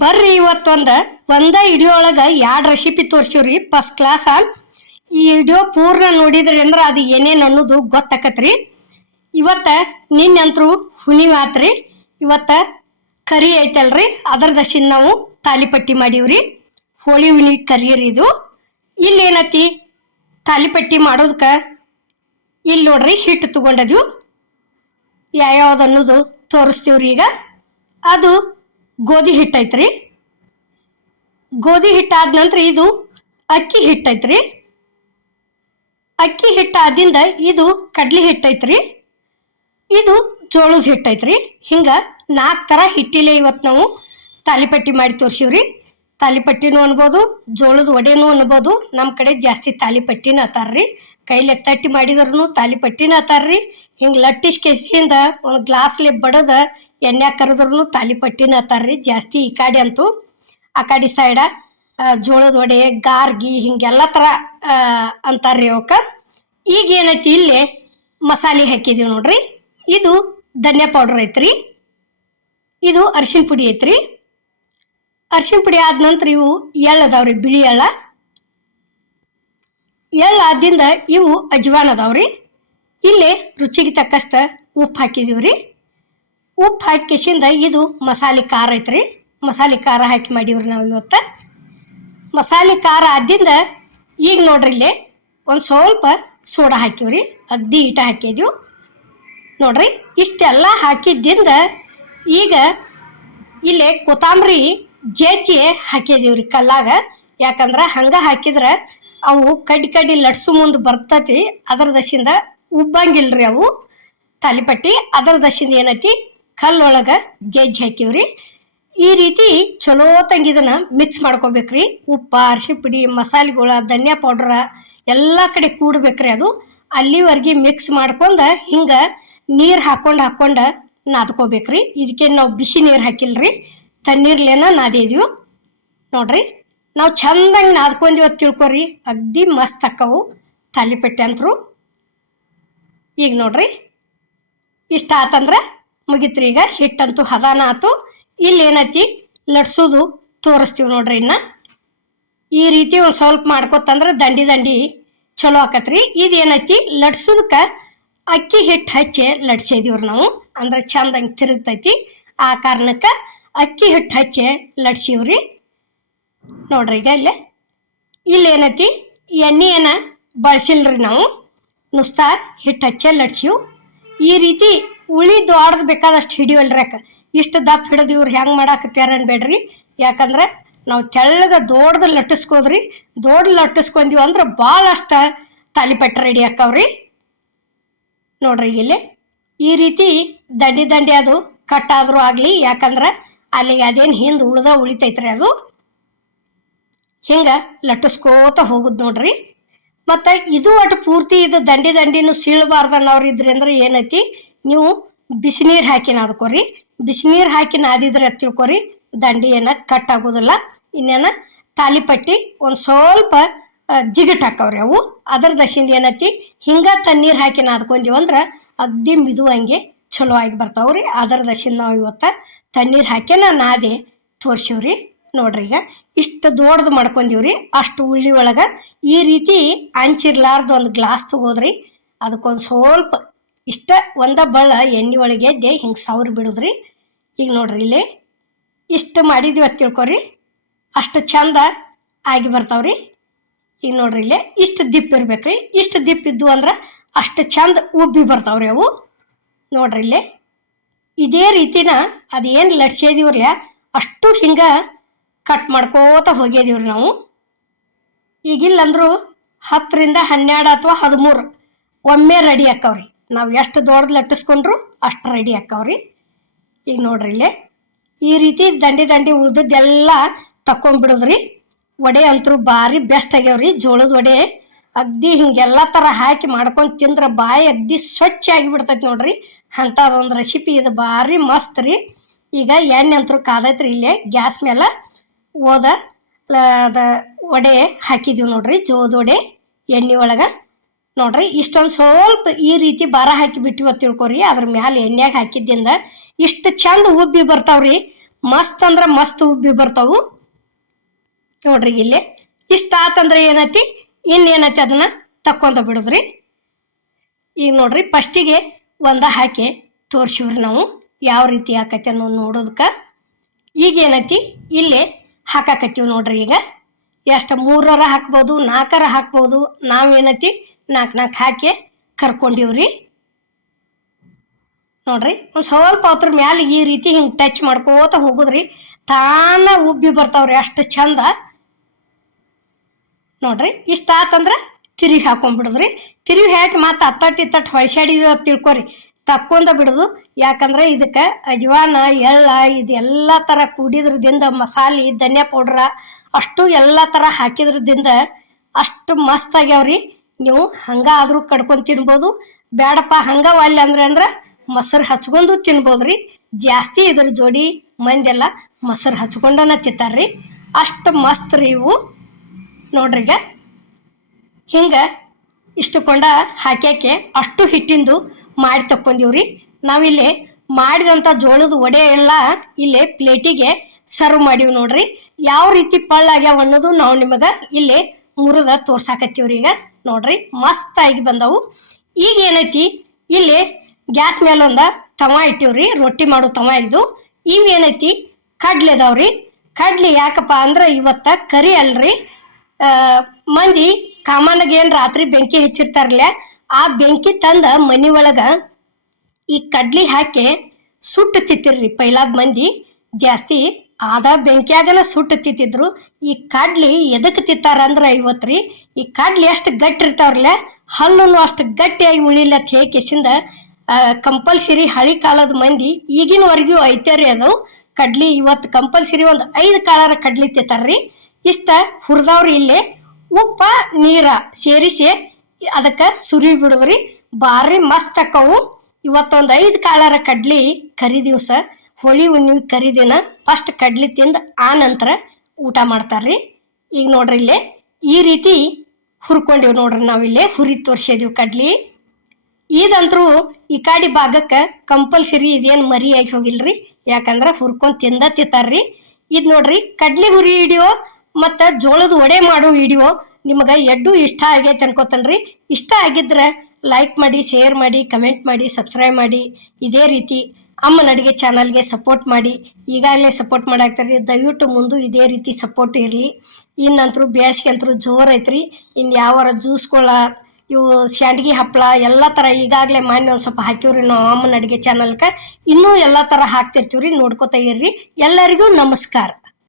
ಬರ್ರಿ ಒಂದ ವಿಡಿಯೋ ಒಳಗೆ 2 ರೆಸಿಪಿ ತೋರಿಸಿವ್ರಿ ಫಸ್ಟ್ ಕ್ಲಾಸ್. ಈ ವಿಡಿಯೋ ಪೂರ್ಣ ನೋಡಿದ್ರಿ ಅಂದ್ರೆ ಅದು ಏನೇನು ಅನ್ನೋದು ಗೊತ್ತಾಕತ್ರಿ. ನಿನ್ನಂತರೂ ಹುಣಿವೆ ಆತ್ರಿ. ಕರಿ ಐತಲ್ರಿ, ಅದರ ದಶಿನ ನಾವು ತಾಲಿಪಟ್ಟಿ ಮಾಡೀವ್ರಿ. ಹೋಳಿ ಹುಣಿವಿ ಕರಿ ರೀ ಇದು. ಇಲ್ಲಿ ಏನತಿ ತಾಲಿಪಟ್ಟಿ ಮಾಡೋದಕ್ಕೆ ಇಲ್ಲಿ ನೋಡ್ರಿ ಹಿಟ್ಟು ತಗೊಂಡದ್ವು. ಯಾವ್ಯಾವ್ದು ಅನ್ನೋದು ತೋರಿಸ್ತೀವ್ರಿ. ಈಗ ಅದು ಗೋಧಿ ಹಿಟ್ಟು ಐತ್ರಿ. ಗೋಧಿ ಹಿಟ್ಟು ಆದ ನಂತರ ಇದು ಅಕ್ಕಿ ಹಿಟ್ಟು ಐತ್ರಿ. ಅಕ್ಕಿ ಹಿಟ್ಟು ಆದಿಂದ ಇದು ಕಡ್ಲಿ ಹಿಟ್ಟು ಐತ್ರಿ. ಇದು ಜೋಳದ ಹಿಟ್ಟು ಐತ್ರಿ. ಹಿಂಗೆ 4 ಥರ ಹಿಟ್ಟಿಲೆ ಇವತ್ತು ನಾವು ತಾಲಿಪಟ್ಟಿ ಮಾಡಿ ತೋರಿಸಿವ್ರಿ. ತಾಲಿಪಟ್ಟಿನೂ ಅನ್ಬೋದು, ಜೋಳದ ವಡೆನೂ ಅನ್ಬೋದು. ನಮ್ಮ ಕಡೆ ಜಾಸ್ತಿ ತಾಲಿಪಟ್ಟಿನ ಅತ್ತಾರ್ರಿ. ಕೈಲೆ ತಟ್ಟಿ ಮಾಡಿದ್ರೂ ತಾಲಿಪಟ್ಟಿನ ಅತ್ತಾರ್ರಿ. ಹಿಂಗೆ ಲಟ್ಟಿಸ್ ಕೆಸಿಯಿಂದ ಒಂದು ಗ್ಲಾಸ್ಲೆ ಬಡದ ಎಣ್ಣೆ ಕರೆದ್ರೂ ತಾಲಿಪಟ್ಟಿನ ಅತ್ತಾರ್ರಿ ಜಾಸ್ತಿ. ಈ ಕಡೆ ಅಂತೂ ಆ ಕಡೆ ಸೈಡ ಜೋಳದ ವಡೆ, ಗಾರ್ಗಿ ಹಿಂಗೆಲ್ಲ ಥರ ಅಂತಾರ್ರಿ ಅವಕ್ಕೆ. ಈಗ ಏನೈತಿ ಇಲ್ಲಿ ಮಸಾಲೆ ಹಾಕಿದೀವಿ ನೋಡ್ರಿ. ಇದು ಧನಿಯಾ ಪೌಡ್ರ್ ಐತ್ರಿ. ಇದು ಅರಿಶಿನ ಪುಡಿ ಐತ್ರಿ. ಅರಿಶಿನ ಪುಡಿ ಆದ ನಂತರ ಇವು ಎಳ್ಳು ಅದಾವ್ರಿ, ಬಿಳಿ ಎಳ್ಳ. ಎಳ್ಳು ಆದಿಂದ ಇವು ಅಜ್ವಾನ್ ಅದಾವ್ರಿ. ಇಲ್ಲಿ ರುಚಿಗೆ ತಕ್ಕಷ್ಟ ಉಪ್ಪು ಹಾಕಿದೀವ್ರಿ. ಉಪ್ಪು ಹಾಕಿಸಿಂದ ಇದು ಮಸಾಲೆ ಖಾರ ಐತ್ರಿ. ಮಸಾಲೆ ಖಾರ ಹಾಕಿ ಮಾಡೀವ್ರಿ ನಾವು ಇವತ್ತು. ಮಸಾಲೆ ಖಾರ ಆದಿಂದ ಈಗ ನೋಡ್ರಿ ಇಲ್ಲಿ ಒಂದು ಸ್ವಲ್ಪ ಸೋಡಾ ಹಾಕಿವ್ರಿ. ಅಗ್ದಿ ಈಟ ಹಾಕಿದ್ವು ನೋಡ್ರಿ. ಇಷ್ಟೆಲ್ಲ ಹಾಕಿದ್ದಿಂದ ಈಗ ಇಲ್ಲಿ ಕೊತ್ತಂಬರಿ ಜಜ್ಜಿ ಹಾಕಿದೀವ್ರಿ ಕಲ್ಲಾಗ. ಯಾಕಂದ್ರೆ ಹಂಗೆ ಹಾಕಿದ್ರೆ ಅವು ಕಡ್ಡಿ ಲಟ್ಸು ಮುಂದೆ ಬರ್ತತಿ. ಅದರ ದಶಿಂದ ಉಬ್ಬಂಗಿಲ್ರಿ ಅವು ತಾಲಿಪಟ್ಟಿ. ಅದರ ದಶಿಂದ ಏನೈತಿ ಕಲ್ಲೊಳಗೆ ಜಜ್ಜಿ ಹಾಕಿವ್ರಿ. ಈ ರೀತಿ ಚಲೋ ತಂಗಿ ಇದನ್ನು ಮಿಕ್ಸ್ ಮಾಡ್ಕೋಬೇಕ್ರಿ. ಉಪ್ಪ, ಅರಿಶಿನ ಪುಡಿ, ಮಸಾಲೆಗಳ, ಧನಿಯಾ ಪೌಡ್ರ ಎಲ್ಲ ಕಡೆ ಕೂಡ್ಬೇಕ್ರಿ. ಅದು ಅಲ್ಲಿವರೆಗೆ ಮಿಕ್ಸ್ ಮಾಡ್ಕೊಂಡು ಹಿಂಗೆ ನೀರು ಹಾಕೊಂಡು ನಾದ್ಕೋಬೇಕ್ರಿ. ಇದಕ್ಕೆ ನಾವು ಬಿಸಿ ನೀರು ಹಾಕಿಲ್ರಿ, ತಣ್ಣೀರ್ಲೇನ ನಾದಿದ್ವು ನೋಡ್ರಿ. ನಾವು ಚಂದಂಗೆ ನಾದ್ಕೊಂಡಿವ್ ತಿಳ್ಕೊರಿ, ಅಗ್ದಿ ಮಸ್ತ್ ಅಕ್ಕವು ತಾಲಿಪಟ್ಟಿ ಅಂತರು. ಈಗ ನೋಡ್ರಿ ಇಷ್ಟ ಆತಂದ್ರೆ ಮುಗಿತ್ರಿ. ಈಗ ಹಿಟ್ಟಂತೂ ಹದಾನ ಆತು. ಇಲ್ಲಿ ಏನೈತಿ ಲಟ್ಸೋದು ತೋರಿಸ್ತೀವಿ ನೋಡ್ರಿ. ಇನ್ನು ಈ ರೀತಿ ಒಂದು ಸ್ವಲ್ಪ ಮಾಡ್ಕೊತಂದ್ರೆ ದಂಡಿ ಚಲೋ ಆಕತ್ರಿ. ಇದೇನೈತಿ ಲಟ್ಸೋದಕ್ಕೆ ಅಕ್ಕಿ ಹಿಟ್ಟು ಹಚ್ಚಿ ಲಟ್ಸಿದೀವ್ರಿ ನಾವು. ಅಂದ್ರೆ ಚಂದಂಗೆ ತಿರುಗ್ತೈತಿ. ಆ ಕಾರಣಕ್ಕೆ ಅಕ್ಕಿ ಹಿಟ್ಟು ಹಚ್ಚಿ ಲಟ್ಸಿವ್ರಿ ನೋಡ್ರಿ. ಈಗ ಇಲ್ಲೇನೈತಿ ಎಣ್ಣೆಯನ್ನು ಬಳಸಿಲ್ರಿ ನಾವು, ನುಸ್ತಾ ಹಿಟ್ಟು ಹಚ್ಚಿ ಲಟ್ಸಿವು. ಈ ರೀತಿ ಉಳಿದು ಆಡ್ದು ಬೇಕಾದಷ್ಟು ಹಿಡಿವಲ್ರಾಕ. ಇಷ್ಟು ದಪ್ಪ ಹಿಡಿದು ಇವ್ರು ಹೆಂಗೆ ಮಾಡಾಕತ್ಯಾರ ಅನ್ಬೇಡ್ರಿ. ಯಾಕಂದ್ರೆ ನಾವು ತೆಳ್ಳಗೆ ದೊಡ್ಡದು ಲಟ್ಟಿಸ್ಕೋದ್ರಿ. ದೊಡ್ಡ ಲಟ್ಟಿಸ್ಕೊಂತೀವಿ ಅಂದ್ರೆ ಭಾಳಷ್ಟು ತಾಲಿಪಟ್ಟಿ ರೆಡಿ ಆಕ್ಕವ್ರಿ ನೋಡ್ರಿ. ಇಲ್ಲಿ ಈ ರೀತಿ ದಂಡಿ ಅದು ಕಟ್ಟಾದರೂ ಆಗಲಿ, ಯಾಕಂದ್ರೆ ಅಲ್ಲಿಗೆ ಅದೇನು ಹಿಂದೆ ಉಳಿತೈತ್ರಿ. ಅದು ಹಿಂಗೆ ಲಟ್ಟಿಸ್ಕೋತ ಹೋಗುದು ನೋಡ್ರಿ. ಮತ್ತು ಇದು ಒಟ್ಟು ಪೂರ್ತಿ ಇದು ದಂಡಿನೂ ಸೀಳಬಾರ್ದು ಅನ್ನೋರು ಇದ್ರಿ ಅಂದ್ರೆ ಏನೈತಿ, ನೀವು ಬಿಸಿನೀರು ಹಾಕಿ ನಾದ್ಕೋರಿ. ಬಿಸಿನೀರು ಹಾಕಿ ನಾದಿದ್ರೆ ತಿಳ್ಕೊರಿ, ದಂಡಿ ಏನ ಕಟ್ ಆಗೋದಿಲ್ಲ. ಇನ್ನೇನು ತಾಲಿಪಟ್ಟಿ ಒಂದು ಸ್ವಲ್ಪ ಜಿಗಟ್ ಹಾಕವ್ರಿ ಅವು. ಅದರ ದಶಿಂದ ಏನೈತಿ ಹಿಂಗೆ ತಣ್ಣೀರು ಹಾಕಿ ನಾದ್ಕೊಂತೀವಂದ್ರೆ ಅಗ್ದಿ ಮಿದುವಂಗೆ ಚಲೋ ಆಗಿ ಬರ್ತಾವ್ರಿ. ಅದರ ದಶಿಂದ ನಾವು ಇವತ್ತು ತಣ್ಣೀರು ಹಾಕಿನ ನಾದಿ ತೋರಿಸಿವ್ರಿ ನೋಡ್ರಿ. ಈಗ ಇಷ್ಟು ದೊಡ್ಡದು ಮಾಡ್ಕೊಂಡೀವ್ರಿ. ಅಷ್ಟು ಉಳ್ಳಿ ಒಳಗೆ ಈ ರೀತಿ ಅಂಚಿರ್ಲಾರ್ದು ಒಂದು ಗ್ಲಾಸ್ ತಗೋದ್ರಿ. ಅದಕ್ಕೊಂದು ಸ್ವಲ್ಪ ಇಷ್ಟ ಒಂದ ಬಳ್ಳ ಎಣ್ಣೆ ಒಳಗೆ ಎದ್ದೆ ಹಿಂಗೆ ಸವ್ರಿ ಬಿಡುದ್ರಿ. ಈಗ ನೋಡ್ರಿ ಇಲ್ಲಿ ಇಷ್ಟು ಮಾಡಿದ್ವಿ ಅಂತ ತಿಳ್ಕೊರಿ, ಅಷ್ಟು ಚಂದ ಆಗಿ ಬರ್ತಾವ್ರಿ. ಈಗ ನೋಡ್ರಿ ಇಲ್ಲಿ ಇಷ್ಟು ದಿಪ್ಪ ಇರ್ಬೇಕ್ರಿ. ಇಷ್ಟು ದಿಪ್ಪ ಇದ್ದು ಅಂದ್ರೆ ಅಷ್ಟು ಚಂದ ಉಬ್ಬಿ ಬರ್ತಾವ್ರಿ ಅವು ನೋಡ್ರಿ. ಇಲ್ಲಿ ಇದೇ ರೀತಿನ ಅದೇನು ಲಟ್ಸಿದೀವ್ರಲ್ಲ ಅಷ್ಟು ಹಿಂಗೆ ಕಟ್ ಮಾಡ್ಕೋತ ಹೋಗಿದೀವ್ರಿ ನಾವು. ಈಗಿಲ್ಲಂದ್ರೂ 10ರಿಂದ 12 ಅಥವಾ 13 ಒಮ್ಮೆ ರೆಡಿ ಆಕ್ಕವ್ರಿ. ನಾವು ಎಷ್ಟು ದೊಡ್ಡದು ಲಟ್ಟಿಸ್ಕೊಂಡ್ರು ಅಷ್ಟು ರೆಡಿ ಆಕ್ಕವ್ರಿ. ಈಗ ನೋಡ್ರಿ ಇಲ್ಲಿ ಈ ರೀತಿ ದಂಡಿ ಉಳ್ದದ್ದೆಲ್ಲ ತಕೊಂಡ್ಬಿಡುದ್ರಿ. ವಡೆ ಅಂತೂ ಭಾರಿ ಬೆಸ್ಟ್ ಆಗ್ಯಾವ್ರಿ. ಜೋಳದ ವಡೆ ಅಗ್ದಿ ಹಿಂಗೆಲ್ಲ ಥರ ಹಾಕಿ ಮಾಡ್ಕೊಂಡು ತಿಂದ್ರೆ ಬಾಯಿ ಅಗ್ದಿ ಸ್ವಚ್ಛ ಆಗಿಬಿಡ್ತೈತಿ ನೋಡ್ರಿ. ಅಂಥದ್ದೊಂದು ರೆಸಿಪಿ ಇದು ಭಾರಿ ಮಸ್ತ್ ರೀ. ಈಗ ಎಣ್ಣೆ ಅಂತೂ ಕಾದೈತ್ರಿ. ಇಲ್ಲೇ ಗ್ಯಾಸ್ ಮೇಲೆ ಅದ ವಡೆ ಹಾಕಿದೀವಿ ನೋಡ್ರಿ. ಜೋಳದ ವಡೆ ಎಣ್ಣೆ ಒಳಗೆ ನೋಡ್ರಿ. ಇಷ್ಟೊಂದು ಸ್ವಲ್ಪ ಈ ರೀತಿ ಭಾರ ಹಾಕಿ ಬಿಟ್ಟಿವ ತಿಳ್ಕೊರಿ. ಅದ್ರ ಮ್ಯಾಲೆ ಎಣ್ಣೆಗೆ ಹಾಕಿದ್ದಿಂದ ಇಷ್ಟು ಚಂದ ಉಬ್ಬಿ ಬರ್ತಾವ್ರಿ. ಮಸ್ತ್ ಅಂದ್ರೆ ಮಸ್ತ್ ಉಬ್ಬಿ ಬರ್ತಾವು ನೋಡ್ರಿ. ಇಲ್ಲಿ ಇಷ್ಟ ಆತಂದ್ರೆ ಏನೈತಿ, ಇನ್ನೇನೈತಿ ಅದನ್ನ ತಕ್ಕೊಂತ ಬಿಡುದ್ರಿ. ಈಗ ನೋಡ್ರಿ ಫಸ್ಟಿಗೆ ಹಾಕಿ ತೋರ್ಸಿವ್ರಿ ನಾವು ಯಾವ ರೀತಿ ಆಕೈತಿ ಅನ್ನೋದು ನೋಡೋದಕ್ಕೆ. ಈಗ ಏನೈತಿ ಇಲ್ಲೇ ಹಾಕಾಕತ್ತೀವಿ ನೋಡ್ರಿ. ಈಗ ಎಷ್ಟು 3 ಹಾಕ್ಬೋದು, 4 ಹಾಕ್ಬೋದು. ನಾವೇನೈತಿ 4 ಹಾಕಿ ಕರ್ಕೊಂಡಿವ್ರಿ ನೋಡ್ರಿ. ಒಂದು ಸ್ವಲ್ಪ ಅದ್ರ ಮ್ಯಾಲೆ ಈ ರೀತಿ ಹಿಂಗೆ ಟಚ್ ಮಾಡ್ಕೋತ ಹೋಗುದ್ರಿ, ತಾನ ಉಬ್ಬಿ ಬರ್ತಾವ್ರಿ ಅಷ್ಟು ಚಂದ ನೋಡ್ರಿ. ಇಷ್ಟ ಆತಂದ್ರೆ ತಿರುಗಿ ಹಾಕೊಂಡ್ಬಿಡುದ್ರಿ. ತಿರುಗಿ ಹಾಕಿ ಮತ್ತೆ ಅತ್ತಟ್ಟು ಹೊಳ್ಸಾಡಿದ್ವಿ ತಿಳ್ಕೊರಿ, ತಕ್ಕೊಂಡ ಬಿಡೋದು. ಯಾಕಂದ್ರೆ ಇದಕ್ಕೆ ಅಜ್ವಾನ, ಎಳ್ಳ ಇದೆಲ್ಲ ಥರ ಕೂಡಿದ್ರದಿಂದ, ಮಸಾಲೆ, ಧನಿಯಾ ಪೌಡ್ರ ಅಷ್ಟು ಎಲ್ಲ ಥರ ಹಾಕಿದ್ರದಿಂದ ಅಷ್ಟು ಮಸ್ತ್ ಆಗ್ಯಾವ್ರಿ. ನೀವು ಹಂಗಾದ್ರೂ ಕಡ್ಕೊಂಡು ತಿನ್ಬೋದು, ಬೇಡಪ್ಪ ಹಂಗ ಒಲ್ಲೆ ಅಂದ್ರೆ ಮೊಸರು ಹಚ್ಕೊಂಡು ತಿನ್ಬೋದ್ರಿ. ಜಾಸ್ತಿ ಇದ್ರ ಜೋಡಿ ಮಂದೆಲ್ಲ ಮೊಸರು ಹಚ್ಕೊಂಡನ ತಿಂತಾರ್ರಿ, ಅಷ್ಟು ಮಸ್ತ್ ರೀ ಇವು ನೋಡ್ರಿ. ಈಗ ಹಿಂಗೆ ಇಷ್ಟು ಕೊಂಡ ಹಾಕ್ಯಾಕೆ ಅಷ್ಟು ಹಿಟ್ಟಿಂದು ಮಾಡಿ ತಕ್ಕೊಂಡಿವ್ರಿ. ನಾವಿಲ್ಲಿ ಮಾಡಿದಂಥ ಜೋಳದ ವಡೆ ಎಲ್ಲ ಇಲ್ಲಿ ಪ್ಲೇಟಿಗೆ ಸರ್ವ್ ಮಾಡೀವಿ ನೋಡ್ರಿ. ಯಾವ ರೀತಿ ಪಳ್ಳಾಗ್ಯಾವ ಅನ್ನೋದು ನಾವು ನಿಮಗೆ ಇಲ್ಲಿ ಮುರಿದ ತೋರ್ಸಾಕತ್ತೀವ್ರಿ. ಈಗ ನೋಡ್ರಿ ಮಸ್ತ್ ಆಗಿ ಬಂದವು. ಈಗ ಏನೈತಿ ಇಲ್ಲಿ ಗ್ಯಾಸ್ ಮೇಲೆ ತವ ಇಟ್ಟಿವ್ರಿ, ರೊಟ್ಟಿ ಮಾಡೋ ತವ ಇದು. ಇವೇನೈತಿ ಕಡ್ಲೆ ಅದಾವ್ರಿ. ಕಡ್ಲಿ ಯಾಕಪ್ಪ ಅಂದ್ರೆ ಇವತ್ತ ಕರಿ ಅಲ್ರಿ, ಮಂದಿ ಕಾಮನ್ಗೆ ಏನು ರಾತ್ರಿ ಬೆಂಕಿ ಹಚ್ಚಿರ್ತಾರಲ್ಲ, ಆ ಬೆಂಕಿ ತಂದ ಮನಿ ಒಳಗ ಈ ಕಡ್ಲಿ ಹಾಕಿ ಸುಟ್ಟು ತಿಂತಿರ್ರಿ. ಪೈಲಾದ ಮಂದಿ ಜಾಸ್ತಿ ಆದ ಬೆಂಕಿಯಾಗನ ಸುಟ್ಟು ತಿಂತಿದ್ರು. ಈ ಕಡ್ಲಿ ಎದಕ್ಕೆ ತಿಂತಾರ ಅಂದ್ರೆ ಇವತ್ತ್ರಿ, ಈ ಕಡ್ಲಿ ಎಷ್ಟು ಗಟ್ಟಿ ಇರ್ತಾವ್ರಲ್ಲ, ಹಲ್ಲನ್ನು ಅಷ್ಟು ಗಟ್ಟಿಯಾಗಿ ಉಳಿಲತ್ ಹೇಕೆಸಿಂದ ಕಂಪಲ್ಸರಿ ಹಳಿ ಕಾಲದ ಮಂದಿ ಈಗಿನವರೆಗೂ ಐತೇರಿ ಅದು ಕಡ್ಲಿ. ಇವತ್ತು ಕಂಪಲ್ಸರಿ ಒಂದು 5 ಕಾಳರ ಕಡ್ಲಿ ತಿಂತಾರ್ರಿ. ಇಷ್ಟ ಹುರಿದವ್ರಿ. ಇಲ್ಲಿ ಉಪ್ಪ ನೀರ ಸೇರಿಸಿ ಅದಕ್ಕೆ ಸುರಿ ಬಿಡುದ್ರಿ, ಭಾರಿ ಮಸ್ತ್ ಅಕ್ಕವು. ಇವತ್ತೊಂದು 5 ಕಾಳರ ಕಡ್ಲಿ ಕರಿ ದಿವಸ, ಹೋಳಿ ಹುಣ್ಣಿಮೆ ಕರಿದಿನ ಫಸ್ಟ್ ಕಡ್ಲಿ ತಿಂದು ಆ ನಂತರ ಊಟ ಮಾಡ್ತಾರ್ರಿ. ಈಗ ನೋಡ್ರಿ ಇಲ್ಲೇ ಈ ರೀತಿ ಹುರ್ಕೊಂಡಿವ್ ನೋಡ್ರಿ. ನಾವಿಲ್ಲೇ ಹುರಿ ತೋರ್ಸಿದೀವಿ ಕಡ್ಲಿ. ಇದಂತರೂ ಈ ಕಾಡಿ ಭಾಗಕ್ಕೆ ಕಂಪಲ್ಸರಿ ಇದೇನು ಮರಿಯಾಗಿ ಹೋಗಿಲ್ರಿ, ಯಾಕಂದ್ರೆ ಹುರ್ಕೊಂಡು ತಿಂತಾರ್ರಿ. ಇದು ನೋಡ್ರಿ ಕಡ್ಲಿ ಹುರಿ ವಿಡಿಯೋ ಮತ್ತು ಜೋಳದ ವಡೆ ಮಾಡೋ ವಿಡಿಯೋ ನಿಮಗೆ ಎಡ್ಡು ಇಷ್ಟ ಆಗೈತೆ ಅನ್ಕೋತನ್ರಿ. ಇಷ್ಟ ಆಗಿದ್ರೆ ಲೈಕ್ ಮಾಡಿ, ಶೇರ್ ಮಾಡಿ, ಕಮೆಂಟ್ ಮಾಡಿ, ಸಬ್ಸ್ಕ್ರೈಬ್ ಮಾಡಿ. ಇದೇ ರೀತಿ ಅಮ್ಮನ ಅಡುಗೆ ಚಾನಲ್ಗೆ ಸಪೋರ್ಟ್ ಮಾಡಿ. ಈಗಾಗಲೇ ಸಪೋರ್ಟ್ ಮಾಡಾಕ್ತಾರ್ರಿ, ದಯವಿಟ್ಟು ಮುಂದೆ ಇದೇ ರೀತಿ ಸಪೋರ್ಟ್ ಇರಲಿ. ಇನ್ನಂತರೂ ಬೇಸಿಗೆ ಅಂತರೂ ಜೋರು ಐತ್ರಿ. ಇನ್ನು ಯಾವಾರ ಜ್ಯೂಸ್ಗಳ ಇವು ಶಾಂಡ್ಗಿ ಹಪ್ಪಳ ಎಲ್ಲ ಥರ ಈಗಾಗಲೇ ಮಾನ್ಯ ಒಂದು ಸ್ವಲ್ಪ ಹಾಕಿವ್ರಿ ನಾವು ಅಮ್ಮನ ಅಡುಗೆ ಚಾನಲ್ಗೆ. ಇನ್ನೂ ಎಲ್ಲ ಥರ ಹಾಕ್ತಿರ್ತೀವ್ರಿ, ನೋಡ್ಕೊತಾ ಇರ್ರಿ. ಎಲ್ಲರಿಗೂ ನಮಸ್ಕಾರ.